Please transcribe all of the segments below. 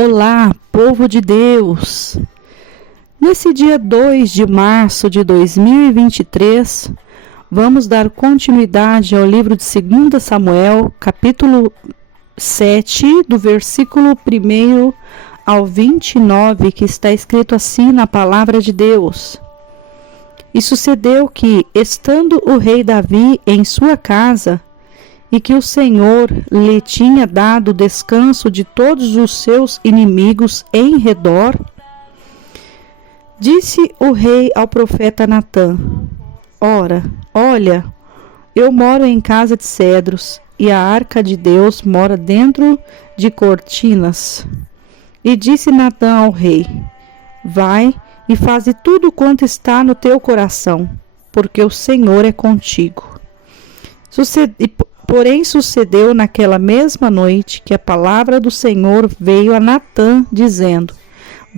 Olá, povo de Deus! Nesse dia 2 de março de 2023, vamos dar continuidade ao livro de 2 Samuel, capítulo 7, do versículo 1 ao 29, que está escrito assim na palavra de Deus. E sucedeu que, estando o rei Davi em sua casa, e que o Senhor lhe tinha dado descanso de todos os seus inimigos em redor, disse o rei ao profeta Natã: Olha, eu moro em casa de cedros, e a arca de Deus mora dentro de cortinas. E disse Natã ao rei: Vai e faze tudo quanto está no teu coração, porque o Senhor é contigo. Porém sucedeu naquela mesma noite que a palavra do Senhor veio a Natã, dizendo: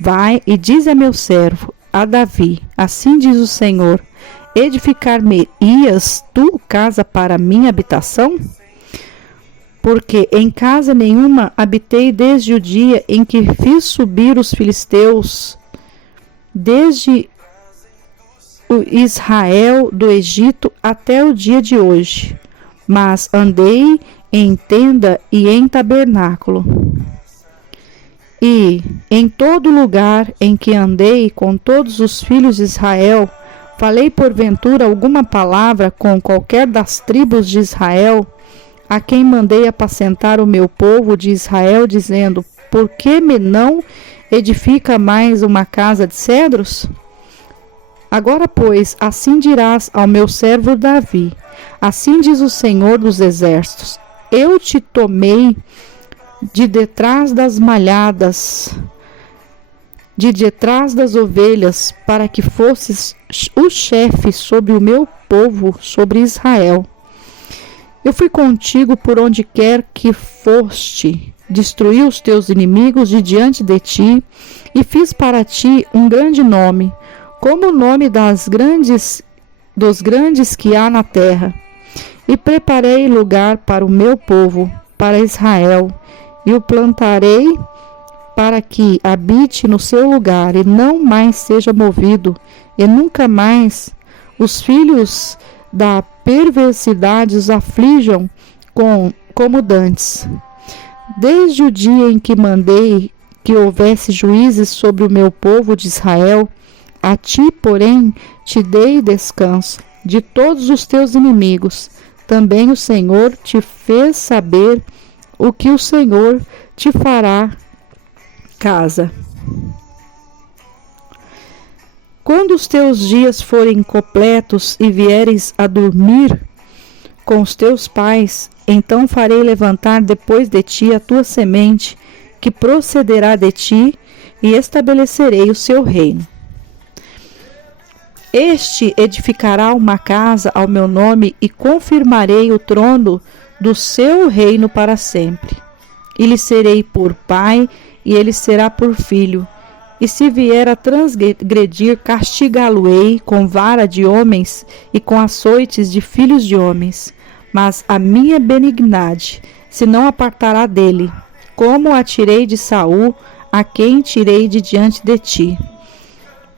Vai e diz a meu servo, a Davi, assim diz o Senhor: edificar-me-ias tu casa para minha habitação? Porque em casa nenhuma habitei desde o dia em que fiz subir os filisteus, desde o Israel do Egito até o dia de hoje. Mas andei em tenda e em tabernáculo. E em todo lugar em que andei com todos os filhos de Israel, falei porventura alguma palavra com qualquer das tribos de Israel, a quem mandei apacentar o meu povo de Israel, dizendo: Por que me não edifica mais uma casa de cedros? Agora, pois, assim dirás ao meu servo Davi: Assim diz o Senhor dos Exércitos: Eu te tomei de detrás das malhadas, de detrás das ovelhas, para que fosses o chefe sobre o meu povo, sobre Israel. Eu fui contigo por onde quer que foste, destruí os teus inimigos de diante de ti, e fiz para ti um grande nome, como o nome dos grandes que há na terra. E preparei lugar para o meu povo, para Israel, e o plantarei para que habite no seu lugar, e não mais seja movido, e nunca mais os filhos da perversidade os aflijam como dantes. Desde o dia em que mandei que houvesse juízes sobre o meu povo de Israel, a ti, porém, te dei descanso de todos os teus inimigos. Também o Senhor te fez saber o que o Senhor te fará casa. Quando os teus dias forem completos e vieres a dormir com os teus pais, então farei levantar depois de ti a tua semente, que procederá de ti, e estabelecerei o seu reino. Este edificará uma casa ao meu nome, e confirmarei o trono do seu reino para sempre. E lhe serei por pai, e ele será por filho. E se vier a transgredir, castigá-lo-ei com vara de homens e com açoites de filhos de homens. Mas a minha benignidade se não apartará dele, como a tirei de Saul, a quem tirei de diante de ti.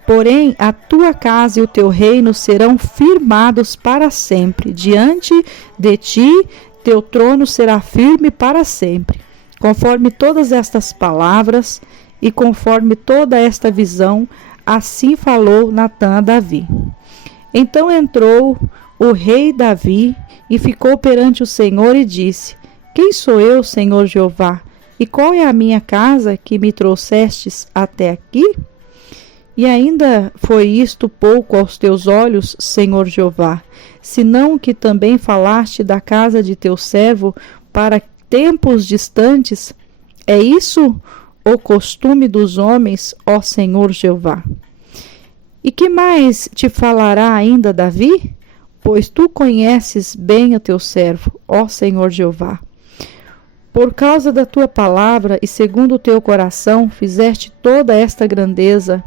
Porém, a tua casa e o teu reino serão firmados para sempre. Diante de ti, teu trono será firme para sempre. Conforme todas estas palavras e conforme toda esta visão, assim falou Natã a Davi. Então entrou o rei Davi e ficou perante o Senhor e disse: Quem sou eu, Senhor Jeová? E qual é a minha casa que me trouxestes até aqui? E ainda foi isto pouco aos teus olhos, Senhor Jeová, senão que também falaste da casa de teu servo para tempos distantes? É isso o costume dos homens, ó Senhor Jeová? E que mais te falará ainda Davi? Pois tu conheces bem o teu servo, ó Senhor Jeová. Por causa da tua palavra e segundo o teu coração, fizeste toda esta grandeza,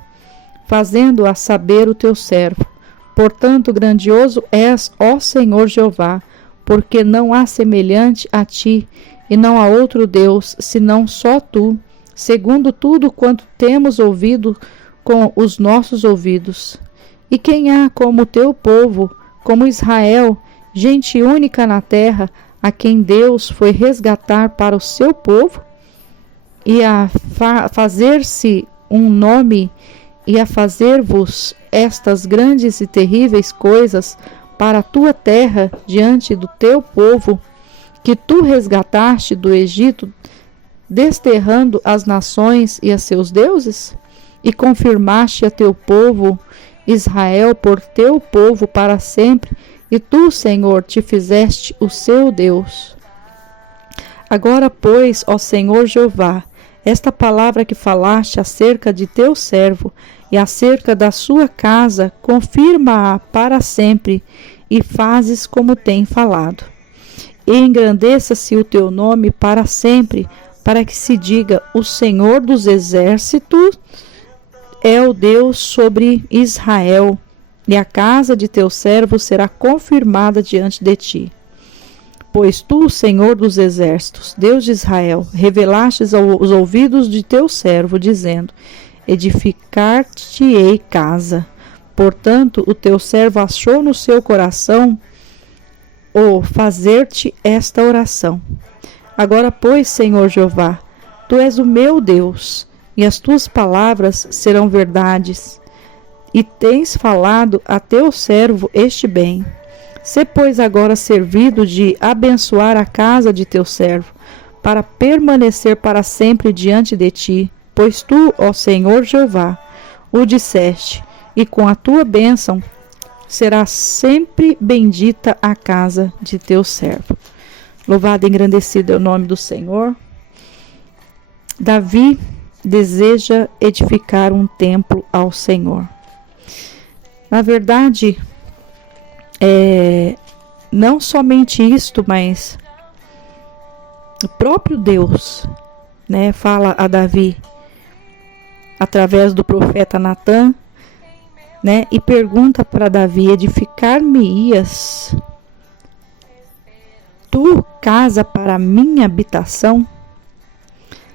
fazendo-a saber o teu servo. Portanto, grandioso és, ó Senhor Jeová, porque não há semelhante a ti, e não há outro Deus, senão só tu, segundo tudo quanto temos ouvido com os nossos ouvidos. E quem há como o teu povo, como Israel, gente única na terra, a quem Deus foi resgatar para o seu povo, e a fazer-se um nome, e a fazer-vos estas grandes e terríveis coisas para a tua terra diante do teu povo, que tu resgataste do Egito, desterrando as nações e a seus deuses? E confirmaste a teu povo Israel por teu povo para sempre, e tu, Senhor, te fizeste o seu Deus. Agora, pois, ó Senhor Jeová, esta palavra que falaste acerca de teu servo e acerca da sua casa, confirma-a para sempre, e fazes como tem falado. E engrandeça-se o teu nome para sempre, para que se diga: o Senhor dos exércitos é o Deus sobre Israel, e a casa de teu servo será confirmada diante de ti. Pois tu, Senhor dos exércitos, Deus de Israel, revelastes aos ouvidos de teu servo, dizendo: edificar-te-ei casa. Portanto, o teu servo achou no seu coração o fazer-te esta oração. Agora, pois, Senhor Jeová, tu és o meu Deus, e as tuas palavras serão verdades, e tens falado a teu servo este bem. Sê, pois, agora servido de abençoar a casa de teu servo, para permanecer para sempre diante de ti, pois tu, ó Senhor Jeová, o disseste, e com a tua bênção será sempre bendita a casa de teu servo. Louvado e engrandecido é o nome do Senhor. Davi deseja edificar um templo ao Senhor. Na verdade, não somente isto, mas o próprio Deus, né, fala a Davi através do profeta Natã, né, e pergunta para Davi: edificar-me-ias tu casa para minha habitação?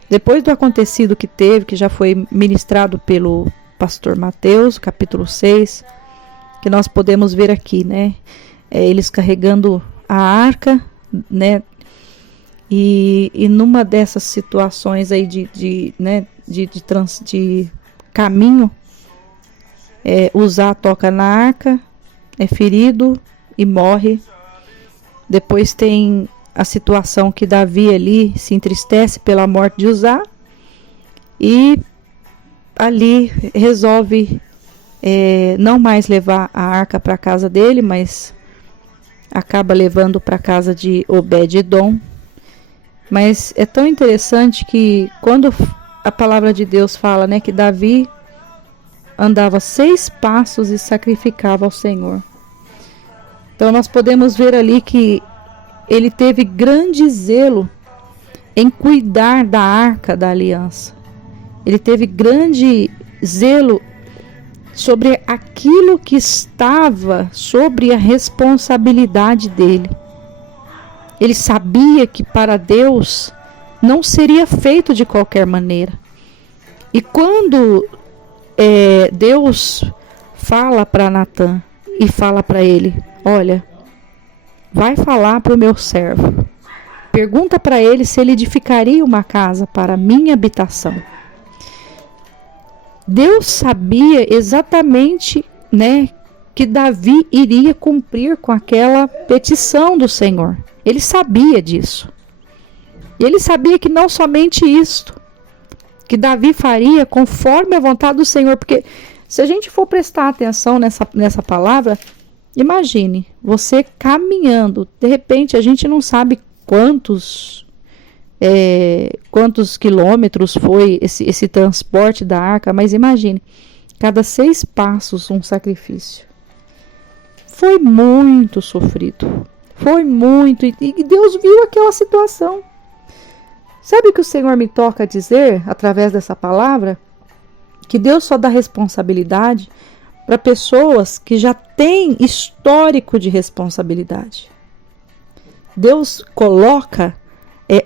Depois do acontecido que teve, que já foi ministrado pelo pastor Mateus, capítulo 6, que nós podemos ver aqui, né? Eles carregando a arca, né? E numa dessas situações aí de caminho, Uzá toca na arca, é ferido e morre. Depois tem a situação que Davi ali se entristece pela morte de Uzá e ali resolve não mais levar a arca para a casa dele, mas acaba levando para a casa de Obed-edom. Mas é tão interessante que quando a palavra de Deus fala, né, que Davi andava 6 passos e sacrificava ao Senhor. Então nós podemos ver ali que ele teve grande zelo em cuidar da arca da aliança. Ele teve grande zelo sobre aquilo que estava sobre a responsabilidade dele. Ele sabia que para Deus não seria feito de qualquer maneira. E quando Deus fala para Natã e fala para ele: olha, vai falar para o meu servo, pergunta para ele se ele edificaria uma casa para minha habitação. Deus sabia exatamente, né, que Davi iria cumprir com aquela petição do Senhor. Ele sabia disso. E ele sabia que não somente isto, que Davi faria conforme a vontade do Senhor. Porque se a gente for prestar atenção nessa palavra, imagine, você caminhando, de repente a gente não sabe quantos quilômetros foi esse transporte da arca, mas imagine, cada 6 passos um sacrifício. Foi muito sofrido, foi muito, e Deus viu aquela situação. Sabe o que o Senhor me toca a dizer através dessa palavra? Que Deus só dá responsabilidade para pessoas que já têm histórico de responsabilidade. Deus coloca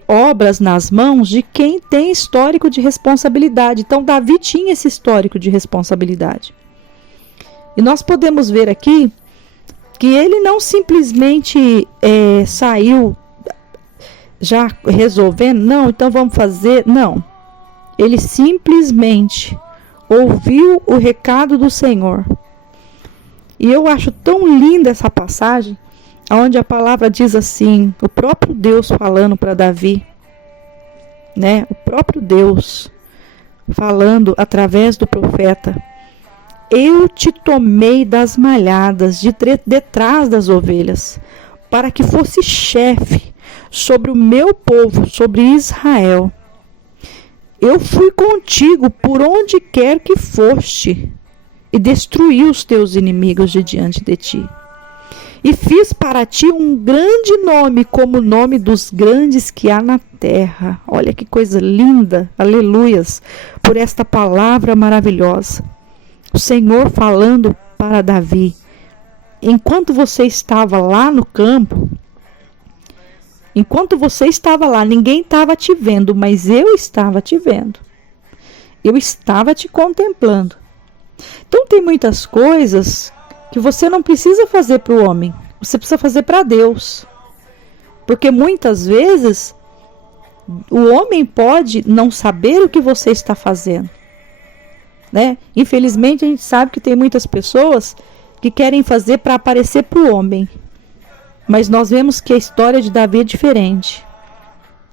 obras nas mãos de quem tem histórico de responsabilidade. Então, Davi tinha esse histórico de responsabilidade. E nós podemos ver aqui que ele não simplesmente saiu já resolvendo, não, então vamos fazer, não. Ele simplesmente ouviu o recado do Senhor. E eu acho tão linda essa passagem, onde a palavra diz assim, o próprio Deus falando para Davi, né? O próprio Deus falando através do profeta: eu te tomei das malhadas de detrás das ovelhas, para que fosse chefe sobre o meu povo, sobre Israel. Eu fui contigo por onde quer que foste, e destruí os teus inimigos de diante de ti. E fiz para ti um grande nome, como o nome dos grandes que há na terra. Olha que coisa linda, aleluias, por esta palavra maravilhosa. O Senhor falando para Davi: enquanto você estava lá no campo, enquanto você estava lá, ninguém estava te vendo, mas eu estava te vendo. Eu estava te contemplando. Então tem muitas coisas que você não precisa fazer para o homem, você precisa fazer para Deus. Porque muitas vezes o homem pode não saber o que você está fazendo, né? Infelizmente a gente sabe que tem muitas pessoas que querem fazer para aparecer para o homem. Mas nós vemos que a história de Davi é diferente.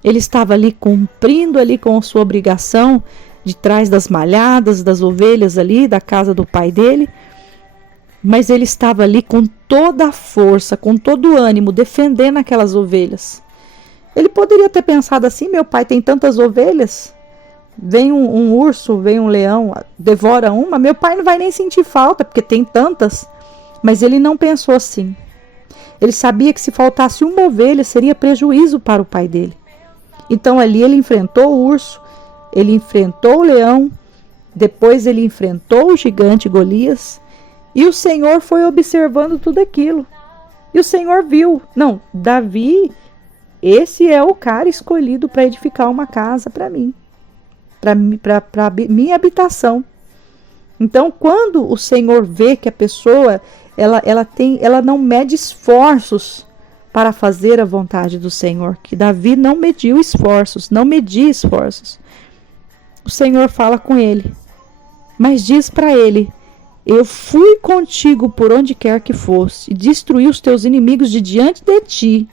Ele estava ali cumprindo ali com a sua obrigação de trás das malhadas, das ovelhas ali, da casa do pai dele. Mas ele estava ali com toda a força, com todo o ânimo, defendendo aquelas ovelhas. Ele poderia ter pensado assim: meu pai tem tantas ovelhas, vem um urso, vem um leão, devora uma, meu pai não vai nem sentir falta, porque tem tantas. Mas ele não pensou assim. Ele sabia que se faltasse uma ovelha seria prejuízo para o pai dele. Então ali ele enfrentou o urso, ele enfrentou o leão, depois ele enfrentou o gigante Golias, e o Senhor foi observando tudo aquilo. E o Senhor viu, não, Davi, esse é o cara escolhido para edificar uma casa para mim, para minha habitação. Então, quando o Senhor vê que a pessoa ela não mede esforços para fazer a vontade do Senhor, que Davi não media esforços, o Senhor fala com ele, mas diz para ele: eu fui contigo por onde quer que fosse, e destruí os teus inimigos de diante de ti.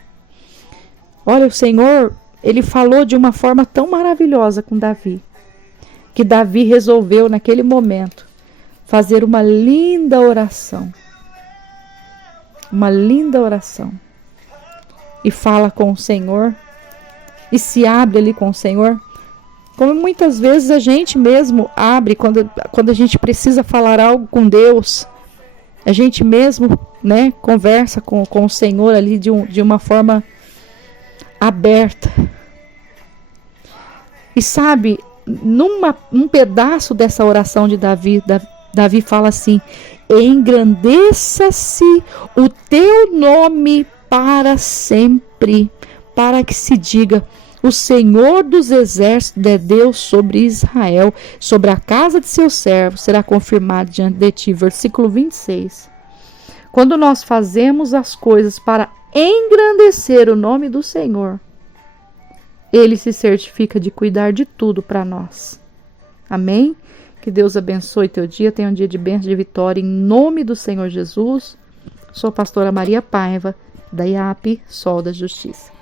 Olha, o Senhor, ele falou de uma forma tão maravilhosa com Davi, que Davi resolveu naquele momento fazer uma linda oração. Uma linda oração. E fala com o Senhor, e se abre ali com o Senhor, como muitas vezes a gente mesmo abre quando a gente precisa falar algo com Deus. A gente mesmo, né, conversa com o Senhor ali de uma forma aberta. E sabe, num pedaço dessa oração de Davi, Davi fala assim: engrandeça-se o teu nome para sempre, para que se diga: o Senhor dos exércitos é Deus sobre Israel, sobre a casa de seu servo será confirmado diante de ti. Versículo 26. Quando nós fazemos as coisas para engrandecer o nome do Senhor, Ele se certifica de cuidar de tudo para nós. Amém? Que Deus abençoe teu dia, tenha um dia de bênção e de vitória, em nome do Senhor Jesus. Sou a pastora Maria Paiva, da IAP Sol da Justiça.